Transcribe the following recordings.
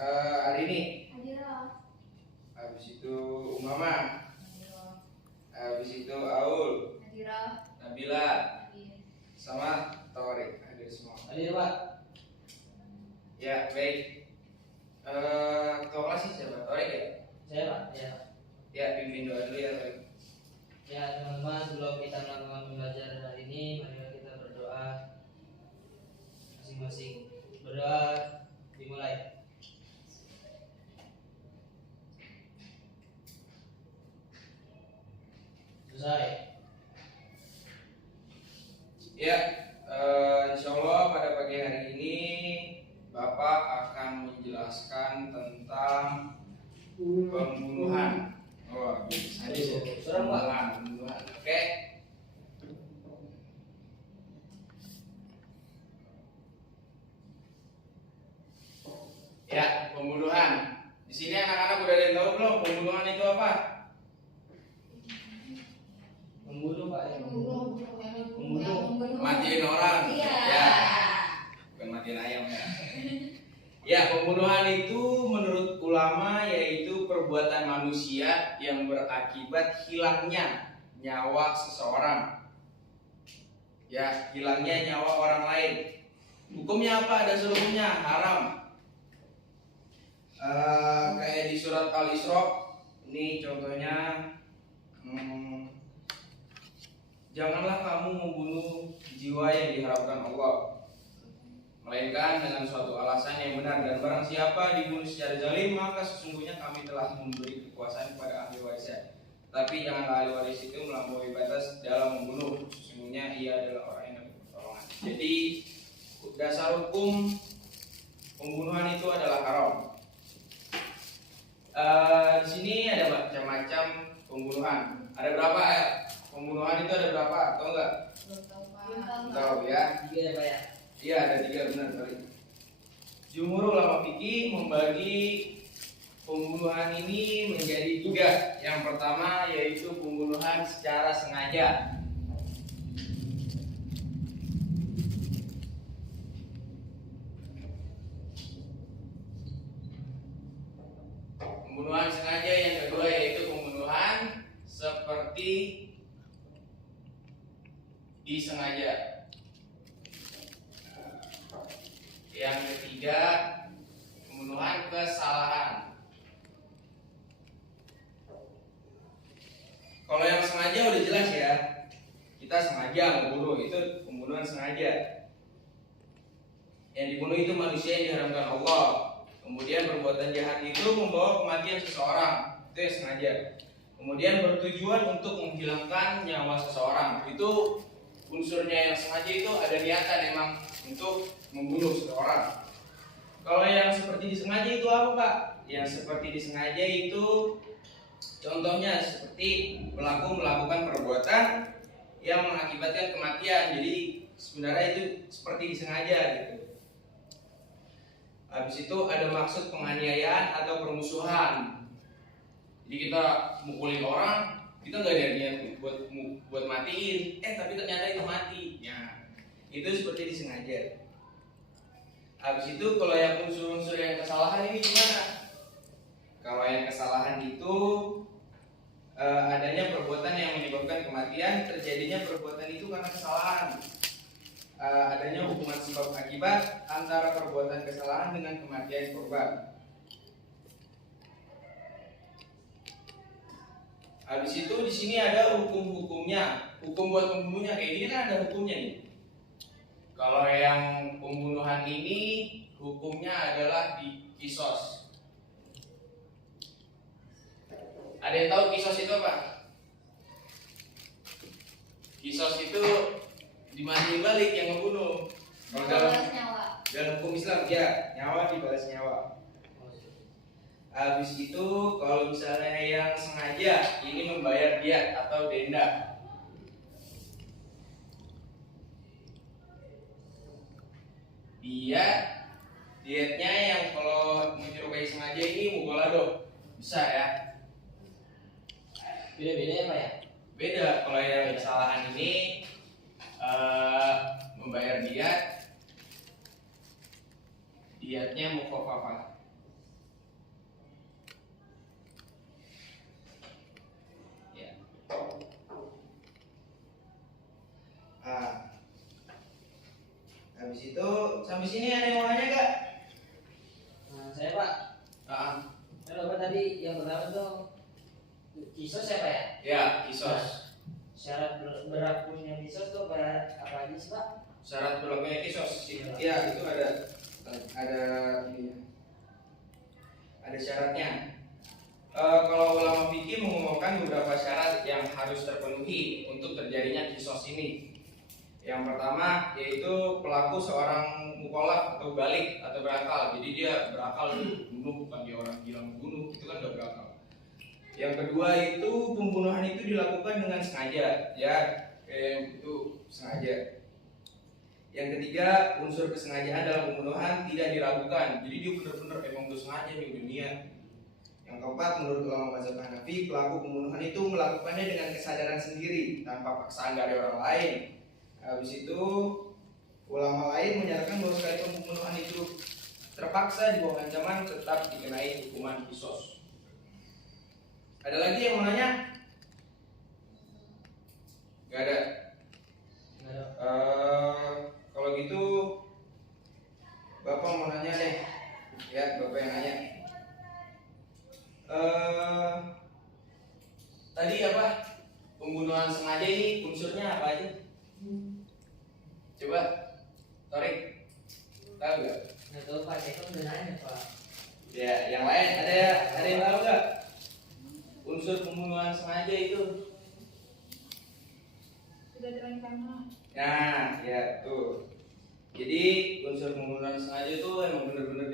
Arini. Adira. Habis itu Umama. Adira. Habis itu Aul. Adira. Nabila. Adira. Sama Torik. Hadir semua. Hadir Pak. Ya, baik. Ketua kelas sih siapa? Torik ya? Saya Pak. Ya. Ya, pimpin doa dulu ya, Torik. Ya teman-teman, sebelum kita melakukan pembelajaran hari ini, mari kita berdoa masing-masing. Berdoa dimulai. Selesai. Ya, insya Allah pada pagi hari ini Bapak akan menjelaskan tentang pembunuhan. Oh, sadis ya. Serem, Pak. Pembunuhan. Oke. Ya, pembunuhan. Di sini anak-anak udah ada yang tahu belum pembunuhan itu apa? Membunuh Pak ya. Membunuh. Matiin orang. Iya. Ya. Bukan matiin ayam ya. Ya, pembunuhan itu menurut ulama yaitu perbuatan manusia yang berakibat hilangnya nyawa seseorang. Ya, hilangnya nyawa orang lain. Hukumnya apa? Ada seluruhnya haram. Kayak di surat Al-Isra, ini contohnya, janganlah kamu membunuh jiwa yang diharapkan Allah, melainkan dengan suatu alasan yang benar, dan barang siapa dibunuh secara zalim maka sesungguhnya kami telah memberi kekuasaan kepada ahli warisnya. Tapi janganlah ahli waris itu melampaui batas dalam membunuh, sesungguhnya ia adalah orang yang dapat pertolongan. Jadi dasar hukum pembunuhan itu adalah haram. Di sini ada macam-macam pembunuhan. Ada berapa ya? Pembunuhan itu ada berapa? Tahu nggak? Tahu ya? 3 ya Pak ya. Iya, ada 3 benar sorry. Jumhur ulama fikih membagi pembunuhan ini menjadi 3. Yang pertama yaitu pembunuhan secara sengaja. Pembunuhan sengaja yang kedua yaitu pembunuhan seperti disengaja. Yang ketiga pembunuhan kesalahan. Kalau yang sengaja udah jelas ya, kita sengaja membunuh, itu pembunuhan sengaja. Yang dibunuh itu manusia yang diharamkan Allah. Kemudian perbuatan jahat itu membawa kematian seseorang, itu yang sengaja. Kemudian bertujuan untuk menghilangkan nyawa seseorang, itu unsurnya yang sengaja itu ada niatan emang untuk membunuh seseorang. Kalau yang seperti disengaja itu apa Pak? Yang seperti disengaja itu contohnya seperti pelaku melakukan perbuatan yang mengakibatkan kematian. Jadi sebenarnya itu seperti disengaja gitu. Habis itu ada maksud penganiayaan atau permusuhan. Jadi kita mukulin orang, kita nggak ada niat buat matiin, tapi ternyata itu mati. Ya, itu seperti disengaja. Habis itu kalau yang unsur-unsur yang kesalahan ini gimana? Kalau yang kesalahan itu adanya perbuatan yang menyebabkan kematian, terjadinya perbuatan itu karena kesalahan. Adanya hubungan sebab akibat antara perbuatan kesalahan dengan kematian korban. Habis itu di sini ada hukum-hukumnya. Hukum buat pembunuhnya kayak gini kan ada hukumnya nih. Kalau yang pembunuhan ini hukumnya adalah di kisos. Ada yang tahu kisos itu apa? Kisos itu dimatiin balik yang membunuh. Kalau dalam hukum Islam ya nyawa dibalas nyawa. Habis itu kalau misalnya yang sengaja ini membayar diat atau denda. Diatnya yang kalau menyerupai sengaja ini mughaladzah besar ya. Beda-beda ya Pak ya. Beda kalau yang kesalahan ini membayar diatnya mukhafafah. sampai sini ada yang mau nanya gak? Nah, saya Pak. Kan Bapak tadi yang pertama tuh kisos ya Pak ya? Ya, kisos. Syarat berlakunya kisos tuh apa aja sih Pak? Syarat berlakunya kisos. Ya, itu ini. Ada syaratnya. Kalau ulama fikih mengumumkan beberapa syarat yang harus terpenuhi untuk terjadinya kisos ini. Yang pertama yaitu pelaku seorang mukallaf atau balik atau berakal. Jadi dia berakal bunuh, bukan dia orang gila membunuh, itu kan udah berakal. Yang kedua itu pembunuhan itu dilakukan dengan sengaja, ya kayak itu sengaja. Yang ketiga unsur kesengajaan dalam pembunuhan tidak diragukan. Jadi dia benar-benar emang udah sengaja nih, udah niat. Yang keempat, menurut ulama mazhab Hanafi, pelaku pembunuhan itu melakukannya dengan kesadaran sendiri tanpa paksaan dari orang lain. Habis itu ulama lain menyatakan bahwa sekalipun pembunuhan itu terpaksa di bawah ancaman tetap dikenai hukuman kisos. Ada lagi yang mau nanya? Gak ada. Kalau gitu Bapak mau nanya deh. Ya, Bapak yang nanya. Tadi apa? Pembunuhan sengaja ini unsurnya apa aja? Coba, Torik, tahu nggak? Nggak tahu Pak, saya kan udah nanya Pak. Ya, yang lain ada yang tahu nggak? Unsur pembunuhan sengaja itu? Sudah terencana. Nah, ya tuh. Jadi unsur pembunuhan sengaja itu emang benar-benar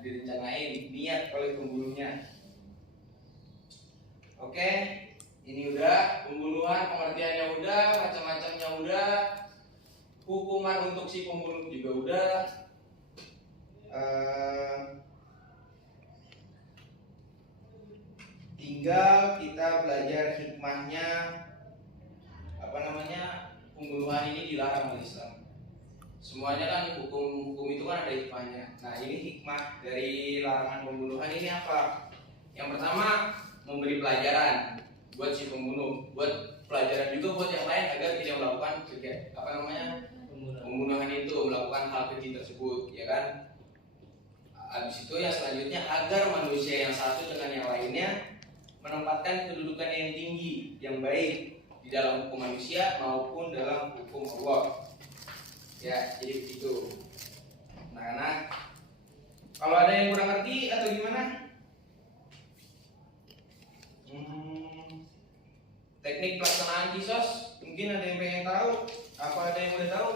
direncanain niat oleh pembunuhnya. Oke, ini udah pembunuhan, pengertiannya udah, macam-macamnya udah, hukuman untuk si pembunuh juga udah. Tinggal kita belajar hikmahnya, pembunuhan ini dilarang oleh Islam. Semuanya kan hukum itu kan ada hikmahnya. Nah, ini hikmah dari larangan pembunuhan ini apa? Yang pertama, memberi pelajaran buat si pembunuh, buat pelajaran juga buat yang lain agar tidak melakukan pembunuhan itu, melakukan hal keji tersebut, ya kan? Habis itu yang selanjutnya agar manusia yang satu dengan yang lainnya menempatkan kedudukan yang tinggi, yang baik di dalam hukum manusia maupun dalam hukum Allah. Ya, jadi begitu. Nah, kalau ada yang kurang ngerti atau gimana? Teknik pelaksanaan kisos, mungkin ada yang pengen tahu? Apa ada yang udah tahu?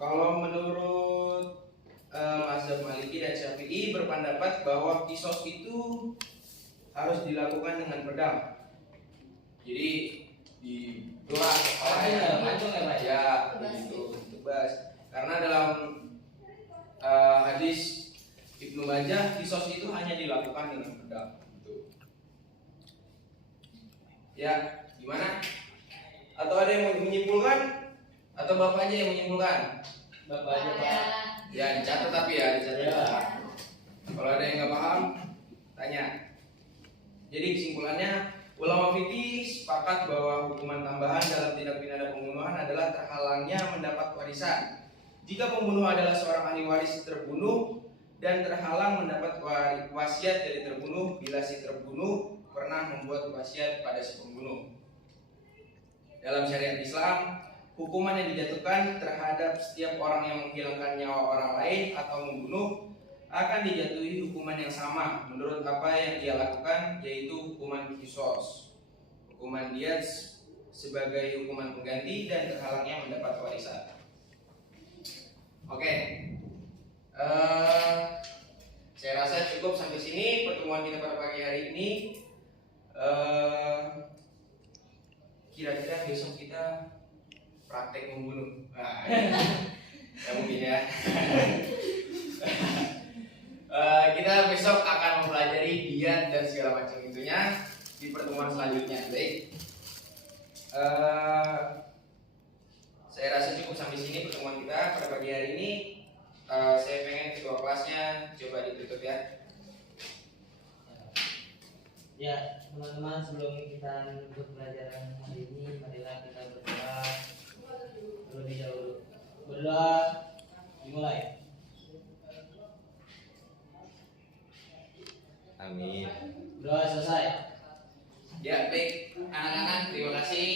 Kalau menurut mazhab Maliki dan Syafi'i berpendapat bahwa kisos itu harus dilakukan dengan pedang. Jadi dibelah kepalanya, ya begitu, tebas. Karena dalam hadis Ibnu Majah, kisos itu hanya dilakukan dengan pedang. Gitu. Ya, gimana? Atau ada yang mau menyimpulkan? Atau bapak aja yang menyimpulkan? Bapak aja Pak. Ya, dicatat tapi ya, dicatat. Ya. Kalau ada yang nggak paham, tanya. Jadi kesimpulannya, ulama fikih sepakat bahwa hukuman tambahan dalam tindak pidana pembunuhan adalah terhalangnya mendapat warisan. Jika pembunuh adalah seorang ahli waris terbunuh dan terhalang mendapat wasiat dari terbunuh bila si terbunuh pernah membuat wasiat pada si pembunuh. Dalam syariat Islam, hukuman yang dijatuhkan terhadap setiap orang yang menghilangkan nyawa orang lain atau membunuh akan dijatuhi hukuman yang sama menurut apa yang ia lakukan, yaitu hukuman qisas, hukuman diat sebagai hukuman pengganti dan terhalangnya mendapat warisan. Oke, saya rasa cukup sampai sini pertemuan kita pada pagi hari ini. Kira-kira besok kita praktek membunuh. Nah, ya mungkin ya. Kita besok akan mempelajari diat dan segala macam itunya di pertemuan selanjutnya. Baik. Saya rasa cukup sampai sini pertemuan kita pada pagi hari ini. Saya pengen ketua kelasnya coba ditutup ya. Ya, teman-teman, sebelum kita menutup pelajaran hari ini, marilah kita berdoa terlebih dahulu. Berdoa dimulai. Amin. Berdoa selesai. Ya, baik anak-anak, terima kasih.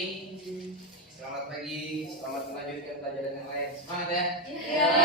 Selamat pagi, selamat melanjutkan pelajaran yang lain. Semangat ya. Iya.